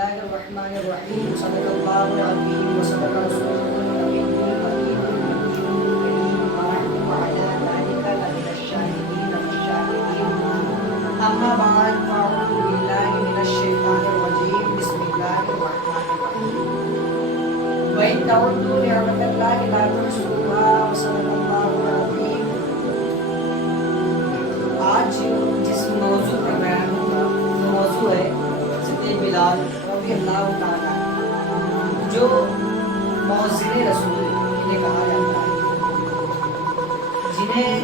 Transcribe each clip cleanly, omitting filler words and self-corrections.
الله الرحمن الرحيم صدق الله العظيم وصدق رسوله النبي الكريم ونحن على ذلك لمن الشاهدين والشاكرين أما بعد فأعوذ بالله من الشيطان الرجيم بسم الله الرحمن الرحيم وإن تعدوا نعمة الله لا تحصوها وصدق الله العظيم. آج جس موضوع پر بیان ہوگا وہ موضوع ہے حضرت بلال رضی اللہ تعالیٰ جو مؤذن رسول انہیں کہا جاتا ہے، جنہیں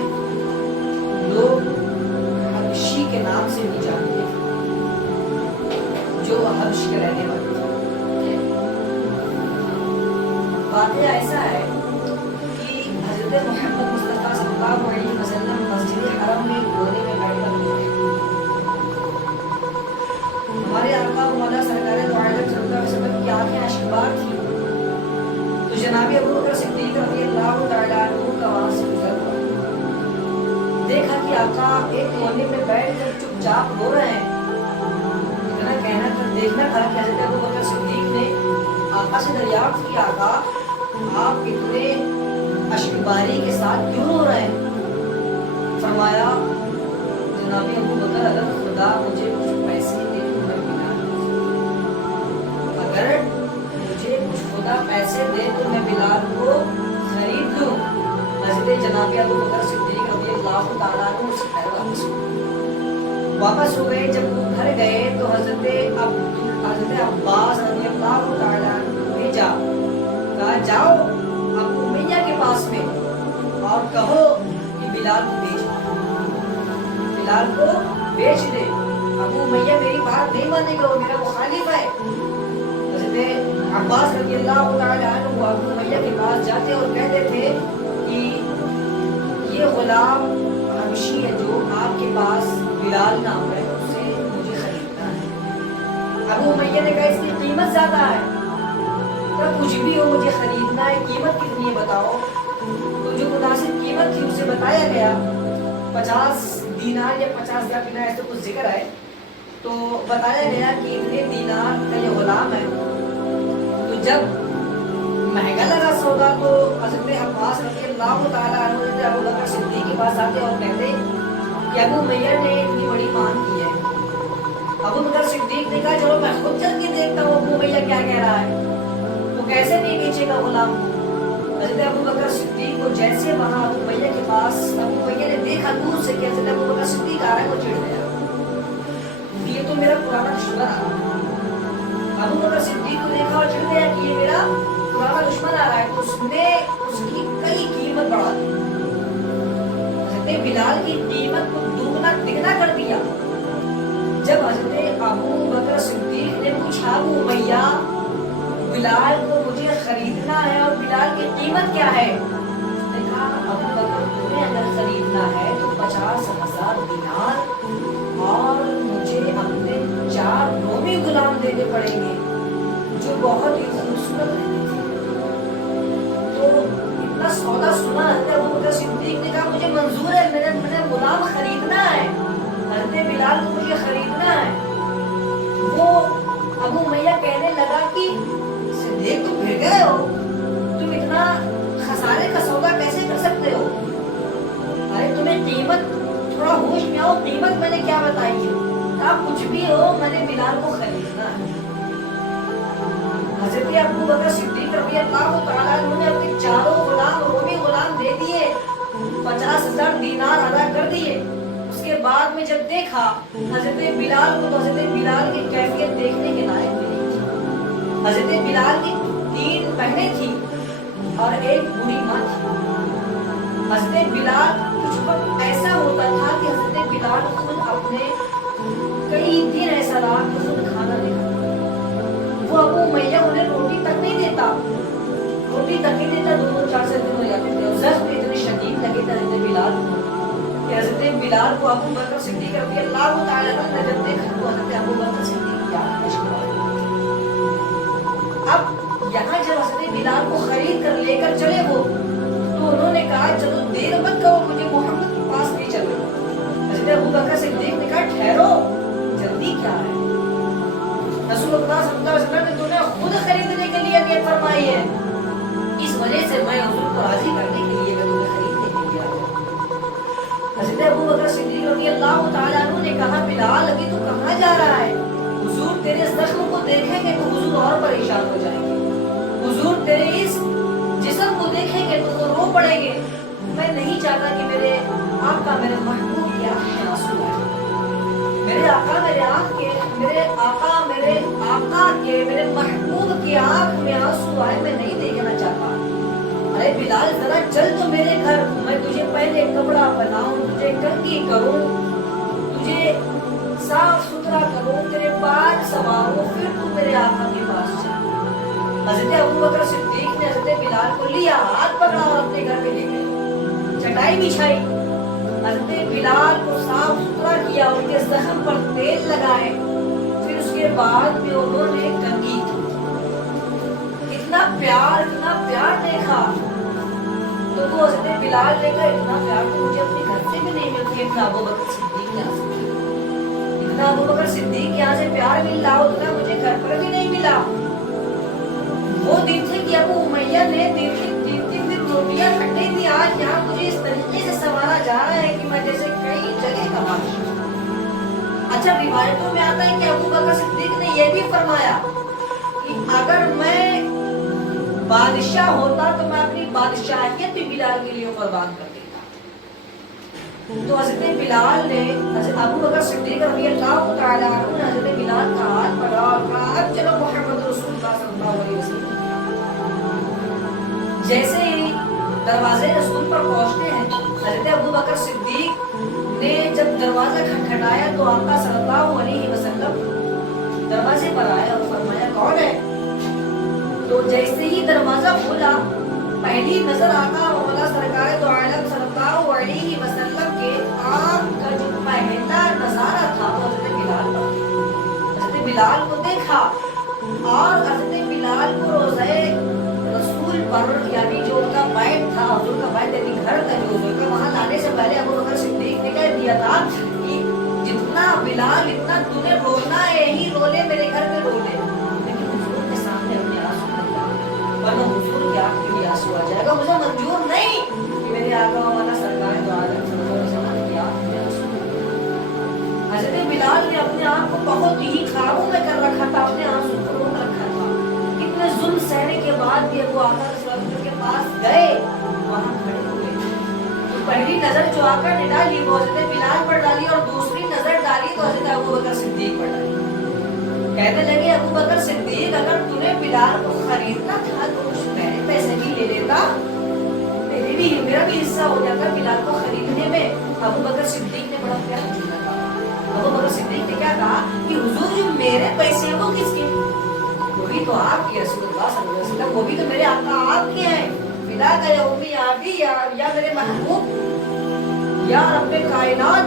لوگ حبشی کے نام سے بھی جانتے ہیں، جو حبش کے رہنے والے تھے. واقعہ ایسا ہے کہ حضرت محمد مصطفیٰ صلی اللہ علیہ وسلم مسجد حرم میں کونے میں بیٹھ کر ہوئے. ہمارے آقا مولا سرکار دو عالم صلی اللہ علیہ وسلم کی آنکھیں اشکبار تھیں، تو جناب ابوبکر صدیق رضی اللہ تعالیٰ عنہ کا وہاں سے گزر ہوا. دیکھا کہ آقا ایک کونے میں بیٹھ کر چپ چاپ ہو رہے ہیں. اتنا کہنا تھا، دیکھنا تھا کہ حضرت ابوبکر صدیق نے آقا سے دریافت کی، آقا آپ اتنے اشکباری کے ساتھ کیوں ہو رہے ہیں؟ فرمایا جناب ابوبکر اگر خدا مجھے کچھ پیسے دے تو میں بلال اگر مجھے کچھ خدا پیسے دے تو میں بلال کو خرید لوں. حضرت جناب ابوبکر صدیق رضی اللہ تعالیٰ عنہ اس سے واپس ہو گئے. جب وہ گھر گئے تو حضرت عباس رضی اللہ تعالیٰ عنہ بھیجا، کہا جاؤ ابو امیہ کے پاس میں اور کہو کہ بلال کو بیچ دے، بلال کو بیچ دے. ابو امیہ میری بات نہیں مانے گا، وہ میرا مخالف ہے. حضرت عباس رضی اللہ تعالیٰ عنہ وہ ابو امیہ کے پاس جاتے اور کہتے تھے کہ یہ غلام حبشی ہے جو آپ کے پاس بلال نام ہے، اسے مجھے خریدنا ہے. ابو امیہ نے کہا اس کی قیمت زیادہ ہے، تو کچھ بھی ہو مجھے خریدنا ہے، قیمت کتنی ہے بتاؤ. تو جو مناسب قیمت تھی اسے بتایا گیا، 50 دینار یا 50,000 دینار ایسے کچھ ذکر ہے. تو بتایا گیا کہ اتنے دینار کا یہ غلام ہے. تو جب مہنگا لگا سودا تو حضرت عباس رضی اللہ تعالیٰ عنہ ابوبکر صدیق کے پاس آتے اور کہتے کہ ابو امیہ نے اتنی بڑی مانگ کی ہے. ابوبکر صدیق نے کہا چلو میں خود چل کے دیکھتا ہوں ابو امیہ کیا کہہ رہا ہے، وہ کیسے نہیں بیچے گا غلام کو. حضرت ابوبکر صدیق کو جیسے وہاں ابو امیہ کے پاس ابو امیہ نے دیکھا دور سے کہ حضرت ابوبکر صدیق آ رہا ہے، وہ چڑھ گیا. یہ تو میرا پرانا دشمن آ رہا ہے. ابوبکر صدیق کو دیکھا اور چڑھ گیا کہ یہ میرا پرانا دشمن آ رہا ہے. تو اس نے اس کی کئی قیمت بڑھا دی، حضرت بلال کی قیمت کو دوگنا تگنا کر دیا. جب حضرت ابوبکر صدیق نے پوچھا ابو امیہ بلال کو مجھے خریدنا ہے اور بلال کی قیمت کیا ہے؟ اس نے کہا ابوبکر تمہیں اگر خریدنا ہے تو 50,000 دینار اور مجھے اپنے 4 رومی غلام دینے پڑیں گے جو بہت ہی خوبصورت رہتے تھے. تو اتنا سودا سنا حضرت ابوبکر صدیق نے کہا مجھے منظور ہے، میں نے غلام خریدنا ہے، حضرت بلال کو مجھے خریدنا ہے. وہ ابو امیہ کہنے لگا کہ صدیق تم پھر گئے ہو، تم اتنا خسارے کا سودا کیسے کر سکتے ہو؟ ارے تمہیں قیمت تھوڑا ہوش میں آؤ، قیمت میں نے کیا بتائی ہے؟ کہا کچھ بھی ہو میں نے بلال کو خریدنا ہے. حضرت ابوبکر صدیق رضی اللہ تعالیٰ عنہ نے اپنے 4 غلام رومی غلام دے دیے، 50,000 دینار ادا کر دیے. اس کے بعد میں جب دیکھا حضرت بلال کو تو حضرت بلال کی کیفیت دیکھنے کے لائق بھی نہیں تھی. حضرت بلال کی 3 بہنیں تھیں اور ایک بوڑھی ماں تھی. حضرت بلال کچھ وقت ایسا ہوتا تھا کہ حضرت بلال خود اپنے کئی دن ایسا رہا کہ خود کھانا نہیں کھاتا. وہ ابو امیہ انہیں روٹی تک نہیں دیتا، 2-4 سے دن ہو جاتے تھے. زخم اتنے شدید لگے تھے حضرت بلال کو کہ حضرت بلال کو ابوبکر صدیق رضی اللہ تعالیٰ عنہ نے جب دیکھا تو حضرت ابوبکر صدیق کی آنکھیں اشکبار. اب یہاں جب حضرت بلال کو خرید کر لے کر چلے وہ تو انہوں نے کہا چلو دیر مت کرو، مجھے محمد کے پاس نہیں چلنا. حضرت ابوبکر صدیق نے کہا ٹھہرو، جلدی کیا ہے؟ رسول اللہ صلی اللہ علیہ وسلم نے تمہیں خود خریدنے کے لیے نیت فرمائی ہے، اس وجہ سے میں حضور کو راضی کرنے کے لیے میں تمہیں خریدنے کے لیے آیا۔ حضرت ابو بکر صدیق رضی اللہ تعالیٰ عنہ نے کہا بلال ابھی تو کہاں جا رہا ہے؟ حضور تیرے زخم کو دیکھیں گے تو حضور اور پریشان ہو جائیں گے، حضور تیرے اس جسم کو دیکھیں گے تو وہ رو پڑیں گے، میں نہیں چاہتا کہ میرے آقا میرے محبوب کی آنکھ میں آنسو آئے، میرے آقا میرے آنکھ کے میرے آقا میرے محبوب کی آنکھ میں آنسو آئے، میں نہیں دیکھنا چاہتا۔ ارے بلال ذرا چل تو میرے گھر، میں تجھے پہلے کپڑا بناؤں، تجھے کنگھی کروں، تجھے صاف ستھرا کروں، تیرے بال سنواروں، پھر تو میرے آقا کے پاس چل۔ حضرت ابو بکر صدیق نے حضرت بلال کو لیا، ہاتھ پکڑا اور اپنے گھر میں لے گئے، چٹائی بچھائی، حضرت بلال کو صاف ستھرا کیا، ان کے زخم پر تیل لگائے، پھر اس کے بعد میں انہوں نے کنگھی کی۔ اتنا پیار دیکھا تو وہ حضرت بلال نے کہا اتنا پیار تو مجھے اپنے گھر سے بھی نہیں ملتی، اتنا ابو بکر صدیق یہاں سے اتنا ابو بکر صدیق یہاں سے پیار مل رہا اتنا مجھے گھر پر بھی نہیں ملا۔ وہ دن تھے کہ ابو امیہ نے دن روٹیاں کھٹی تھی، آج یہاں مجھے اس طریقے سے سنوارا جا رہا ہے کہ میں جیسے کئی جگہ کا بادشاہ۔ اچھا روایتوں میں آتا ہے کہ ابو بکر صدیق نے یہ بھی فرمایا کہ اگر میں بادشاہ ہوتا تو میں اپنی بادشاہیت بھی بلال کے لیے قربان کر دیتا۔ تو حضرت بلال نے حضرت ابو بکر صدیق رضی اللہ تعالیٰ عنہ نے حضرت بلال کا ہاتھ پکڑا اور کہا اب چلو محمد رسول اللہ صلی اللہ علیہ وسلم۔ جیسے ہی دروازے رسول پر پہنچتے ہیں، حضرت ابو بکر صدیق نے جب دروازہ کھٹکھٹایا تو آقا صلی اللہ علیہ وسلم دروازے پر آئے اور فرمایا کون ہے؟ تو جیسے ہی دروازہ کھولا پہلی نظر آقا مولا سرکار دو عالم صلی اللہ علیہ وسلم کے آنکھ کا جو پہلا نظارہ تھا وہ حضرت بلال پر، حضرت بلال کو دیکھا اور حضرت بلال کو روضہ رسول پر یعنی جو ان کا بیت تھا، حضور کا بیت یعنی گھر کا جو حضور کا وہاں لانے سے پہلے ابو بکر صدیق نے کہہ دیا تھا کہ جتنا بلال اتنا تمہیں رونا ہے یہی رو لے، میرے گھر میں رو لے، لیکن حضور کے سامنے اپنے آنسو ورنہ حضور کی آنکھ کے لیے آنسو آ جائے گا، مجھے منظور نہیں کہ میرے آقا والا سرکار دو عالم صلی اللہ علیہ وسلم کی آنکھ میں آنسو۔ حضرت بلال نے اپنے آپ کو بہت ہی قابو میں کر رکھا تھا، اپنے آنسو کو روک رکھا تھا، اتنے ظلم سہنے کے بعد بھی وہ آقا صلی اللہ علیہ وسلم کے پاس گئے، وہاں کھڑے ہوئے تو پہلی نظر جو آقا نے ڈالی وہ حضرت بلال پر ڈالی اور دوسری نظر ڈالی تو حضرت ابو بکر صدیق پر ڈالی۔ کہنے لگے ابو بکر صدیق اگر تمہیں بلال کو خریدنا تھا تو کچھ پہلے پیسے بھی لے لیتا، میرا بھی حصہ ہو جاتا بلال کو خریدنے میں۔ ابو بکر صدیق نے بڑا پیار جملہ کہا، ابو بکر صدیق نے کیا کہا کہ حضور جو میرے پیسے ہیں وہ کس کے؟ وہ بھی تو آپ کے رسول اللہ صلی اللہ علیہ وسلم، وہ بھی تو میرے آقا آپ کے ہیں، فدا کا یومی آبی یا میرے محبوب یا رب کائنات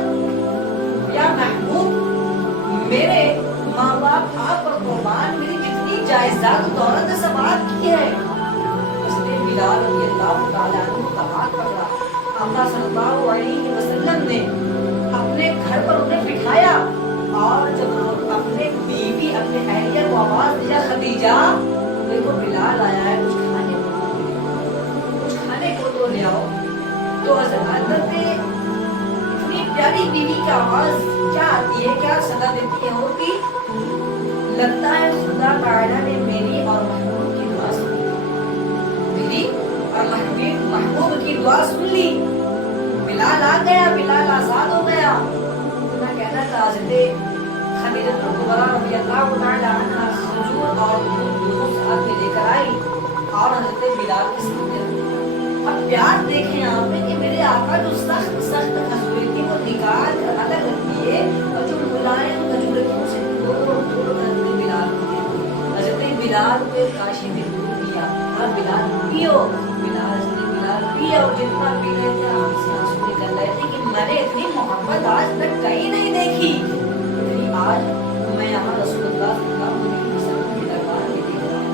یا محبوب، میرے ماں باپ آپ پر قربان، میری جتنی جائیداد دولت سب آپ کی ہے۔ حضرت بلال رضی اللہ تعالیٰ عنہ کا ہاتھ پکڑا، آقا صلی اللہ علیہ وسلم نے اپنے گھر پر انہیں بٹھایا اور جب اپنے بیوی اپنے اہلیہ کو آواز دیا خدیجہ دیکھو بلال آیا ہے، کچھ کھانے کو تو لے آؤ، تو حضرت اتنی پیاری بیوی کی آواز کیا آتی ہے، کیا صدا دیتی ہے ہوتی، لگتا ہے خدا تعالیٰ نے میری اور محبوب کی دعا سن لی، میری اور محبوب کی دعا سن لی، بلال آ گیا، بلال آزاد ہو گیا۔ اتنا کہنا تھا حضرت خدیجہ کبریٰ رضی اللہ تعالیٰ عنہا کھجور اور دودھ دونوں ساتھ میں لے کر آئی اور حضرت بلال کے سامنے رکھی۔ اب پیار دیکھیں آپ نے کہ میرے آقا جو سخت کھجوریں تھی وہ نکال کر الگ رکھیے اور جو ملائم کھجوریں تھی اسے توڑ کر بلال کو دے دی۔ حضرت بلال کو ایک کاشی میں دودھ دیا اور بلال پیو، بلال پیو، جتنا پی رہے تھے آپ سے آنسو نکل رہے تھے کہ میں نے اتنی محبت آج تک کہیں نہیں دیکھی، آج میں یہاں رسول اللہ صلی اللہ علیہ وسلم کے دربار میں دیکھ رہا ہوں،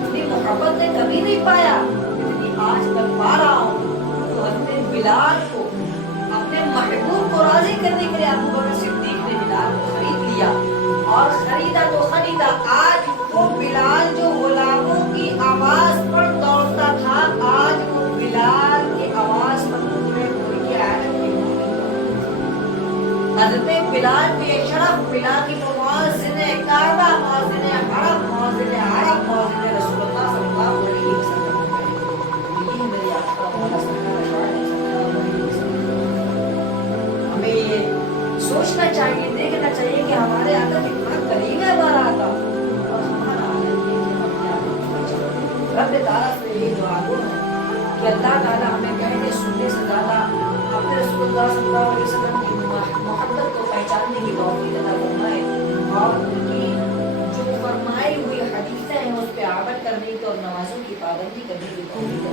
اتنی محبت نے کبھی نہیں پایا اتنی آج تک پا رہا ہوں۔ تو حضرت بلال کو اپنے محبوب کو راضی کرنے کے لیے ابو بکر صدیق نے بلال کو خرید لیا اور خریدا تو خریدا، آج بلال بھی شرف ملا کہ وہ مؤذن کعبہ، مؤذن حرم، مؤذن عرب، مؤذن رسول اللہ صلی اللہ علیہ وسلم ہے۔ یہی میری آقا مولا سرکار صلی اللہ علیہ وسلم۔ ہمیں یہ سوچنا چاہیے، دیکھنا چاہیے کہ ہمارے آقا کتنا قریب ہے ہمارا آقا، اور ہمارا حال یہ کہ ہم اپنے آپ کو بچائیں۔ رب تعالیٰ سے یہ دعا دو کہ اللہ تعالیٰ ہمیں کہنے سننے سے زیادہ اپنے رسول اللہ صلی اللہ علیہ وسلم کی محبت کو پہچاننے کی توفیق عطا فرمائے، اور ان کی جو فرمائی ہوئی حدیثیں ہیں اس پہ عمل کرنے کی اور نمازوں کی پابندی کرنے کی توفیق